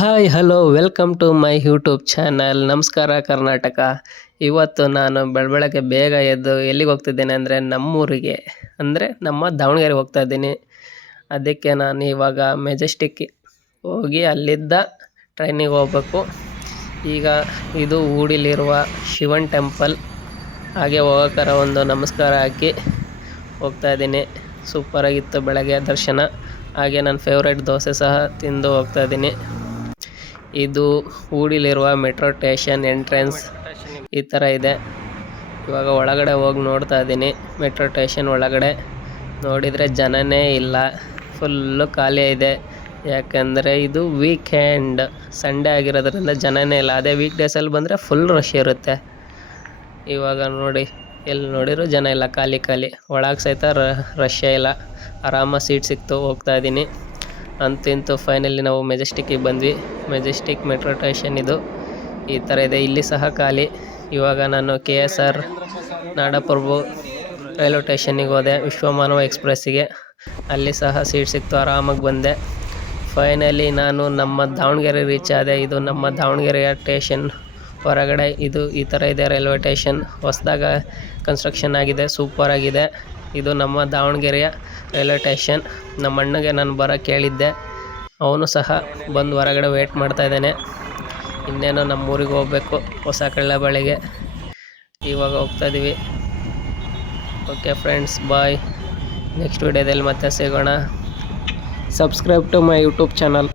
Hi hello welcome to my YouTube channel. ನಮಸ್ಕಾರ ಕರ್ನಾಟಕ. ಇವತ್ತು ನಾನು ಬೆಳಗ್ಗೆ ಬೇಗ ಎದ್ದು ಎಲ್ಲಿಗೆ ಹೋಗ್ತಿದ್ದೇನೆ ಅಂದರೆ ನಮ್ಮೂರಿಗೆ, ಅಂದರೆ ನಮ್ಮ ದಾವಣಗೆರೆಗೆ ಹೋಗ್ತಾ ಇದ್ದೀನಿ. ಅದಕ್ಕೆ ನಾನು ಇವಾಗ ಮೆಜೆಸ್ಟಿಕ್ ಹೋಗಿ ಅಲ್ಲಿದ್ದ ಟ್ರೈನಿಗೆ ಹೋಗ್ಬೇಕು. ಈಗ ಇದು ಊಡಿಲಿರುವ ಶಿವನ್ ಟೆಂಪಲ್. ಹಾಗೆ ಹೋಗೋಕ್ಕಾರ ಒಂದು ನಮಸ್ಕಾರ ಹಾಕಿ ಹೋಗ್ತಾ ಇದ್ದೀನಿ. ಸೂಪರಾಗಿತ್ತು ಬೆಳಗ್ಗೆ ದರ್ಶನ. ಹಾಗೆ ನನ್ನ ಫೇವ್ರೇಟ್ ದೋಸೆ ಸಹ ತಿಂದು ಹೋಗ್ತಾ ಇದ್ದೀನಿ. ಇದು ಊಡಿಲಿರುವ ಮೆಟ್ರೋ ಸ್ಟೇಷನ್ ಎಂಟ್ರೆನ್ಸ್ ಈ ಥರ ಇದೆ. ಇವಾಗ ಒಳಗಡೆ ಹೋಗಿ ನೋಡ್ತಾ ಇದ್ದೀನಿ. ಮೆಟ್ರೋ ಸ್ಟೇಷನ್ ಒಳಗಡೆ ನೋಡಿದರೆ ಜನನೇ ಇಲ್ಲ, ಫುಲ್ಲು ಖಾಲಿ ಇದೆ. ಯಾಕಂದರೆ ಇದು ವೀಕೆಂಡ್, ಸಂಡೇ ಆಗಿರೋದ್ರಿಂದ ಜನನೇ ಇಲ್ಲ. ಅದೇ ವೀಕ್ ಡೇಸಲ್ಲಿ ಬಂದರೆ ಫುಲ್ ರಶ್ ಇರುತ್ತೆ. ಇವಾಗ ನೋಡಿ, ಎಲ್ಲಿ ನೋಡಿರೋ ಜನ ಇಲ್ಲ, ಖಾಲಿ ಖಾಲಿ. ಒಳಗೆ ಸಹಿತ ರಶ್ಶೇ ಇಲ್ಲ, ಆರಾಮಾಗಿ ಸೀಟ್ ಸಿಕ್ತು. ಹೋಗ್ತಾ ಇದ್ದೀನಿ. ಅಂತೂ ಫೈನಲಿ ನಾವು ಮೆಜೆಸ್ಟಿಕ್ಕಿಗೆ ಬಂದ್ವಿ. ಮೆಜೆಸ್ಟಿಕ್ ಮೆಟ್ರೋ ಸ್ಟೇಷನ್ ಇದು ಈ ಥರ ಇದೆ. ಇಲ್ಲಿ ಸಹ ಖಾಲಿ. ಇವಾಗ ನಾನು KSR ನಾಡಪ್ರಭು ರೈಲ್ವೆ ಸ್ಟೇಷನ್ನಿಗೆ ಹೋದೆ, ವಿಶ್ವಮಾನವ ಎಕ್ಸ್ಪ್ರೆಸ್ಸಿಗೆ. ಅಲ್ಲಿ ಸಹ ಸೀಟ್ ಸಿಕ್ತು, ಆರಾಮಾಗಿ ಬಂದೆ. ಫೈನಲಿ ನಾನು ನಮ್ಮ ದಾವಣಗೆರೆ ರೀಚ್ ಆದೆ. ಇದು ನಮ್ಮ ದಾವಣಗೆರೆಯ ಸ್ಟೇಷನ್ ಹೊರಗಡೆ ಇದು ಈ ಥರ ಇದೆ. ರೈಲ್ವೆ ಸ್ಟೇಷನ್ ಹೊಸದಾಗ ಕನ್ಸ್ಟ್ರಕ್ಷನ್ ಆಗಿದೆ, ಸೂಪರಾಗಿದೆ. ಇದು ನಮ್ಮ ದಾವಣಗೆರೆಯ ರೈಲ್ವೆ ಸ್ಟೇಷನ್. ನಮ್ಮ ಅಣ್ಣಗೆ ನಾನು ಬರೋಕ್ಕೆ ಹೇಳಿದ್ದೆ, ಅವನು ಸಹ ಬಂದು ಹೊರಗಡೆ ವೇಟ್ ಮಾಡ್ತಾ ಇದ್ದಾನೆ. ಇನ್ನೇನೋ ನಮ್ಮೂರಿಗೆ ಹೋಗಬೇಕು, ಹೊಸ ಕಳ್ಳಬಳ್ಳಿಗೆ. ಇವಾಗ ಹೋಗ್ತಾ ಇದ್ದೀವಿ. ಓಕೆ ಫ್ರೆಂಡ್ಸ್, ಬಾಯ್. ನೆಕ್ಸ್ಟ್ ವಿಡಿಯೋದಲ್ಲಿ ಮತ್ತೆ ಸಿಗೋಣ. Subscribe to my YouTube channel.